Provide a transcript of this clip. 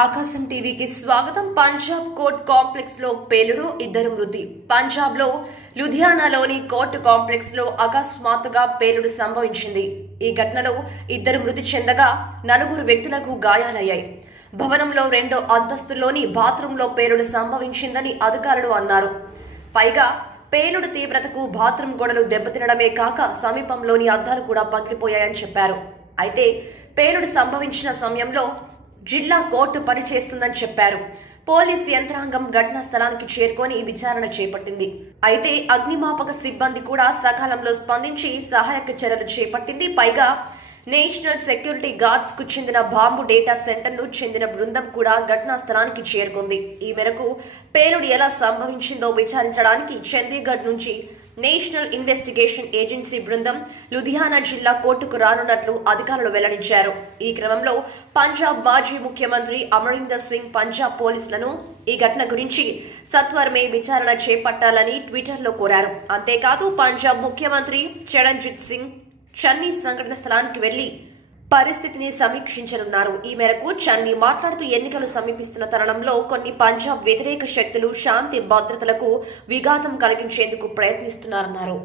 ఆకాశం టీవీకి స్వాగతం. పంజాబ్ కోర్ట్ కాంప్లెక్స్ లో పేలుడు, ఇద్దరు మృతి. పంజాబ్ లో లుధియానాలోని కోర్టు కాంప్లెక్స్ లో అకస్మాత్తుగా పేలుడు సంభవించింది. ఈ ఘటనలో ఇద్దరు మృతి చెందగా 4 వ్యక్తులకు గాయాలయ్యాయి. భవనంలో 2వ అంతస్తులోని బాత్రూంలో పేలుడు సంభవించిందని అధికారులు అన్నారు. పైగా పేలుడు తీవ్రతకు బాత్రూం గోడలు దెబ్బతినడమే కాక సమీపంలోని అద్దాలు కూడా పగిలిపోయాయని చెప్పారు. అయితే పేలుడు సంభవించిన సమయంలో జిల్లా కోర్టు పనిచేస్తుందని చెప్పారు. పోలీస్ యంత్రాంగం ఘటనా స్థలానికి చేరుకొని విచారణ చేపట్టింది. అయితే అగ్నిమాపక సిబ్బంది కూడా సకాలంలో స్పందించి సహాయక చర్యలు చేపట్టింది. పైగా నేషనల్ సెక్యూరిటీ గార్డ్స్ కు చెందిన బాంబు డేటా సెంటర్ ను చెందిన బృందం కూడా ఘటనా స్థలానికి చేరుకుంది. ఈ మేరకు పేలుడు ఎలా సంభవించిందో విచారించడానికి చండీగఢ్ నుంచి నేషనల్ ఇన్వెస్టిగేషన్ ఏజెన్సీ బృందం లుధియానా జిల్లా కోర్టుకు రానున్నట్లు అధికారులు వెల్లడించారు. ఈ క్రమంలో పంజాబ్ మాజీ ముఖ్యమంత్రి అమరీందర్ సింగ్ పంజాబ్ పోలీసులను ఈ ఘటన గురించి సత్వరమే విచారణ చేపట్టాలని ట్విట్టర్లో కోరారు. అంతేకాదు పంజాబ్ ముఖ్యమంత్రి చరణ్జీత్ సింగ్ చన్నీ సంఘటన స్థలానికి వెళ్లి పరిస్థితిని సమీక్షించనున్నారు. ఈ మేరకు చన్నీ మాట్లాడుతూ ఎన్నికలు సమీపిస్తున్న తరుణంలో కొన్ని పంజాబ్ వ్యతిరేక శక్తులు శాంతి భద్రతలకు విఘాతం కలిగించేందుకు ప్రయత్నిస్తున్నారన్నారు.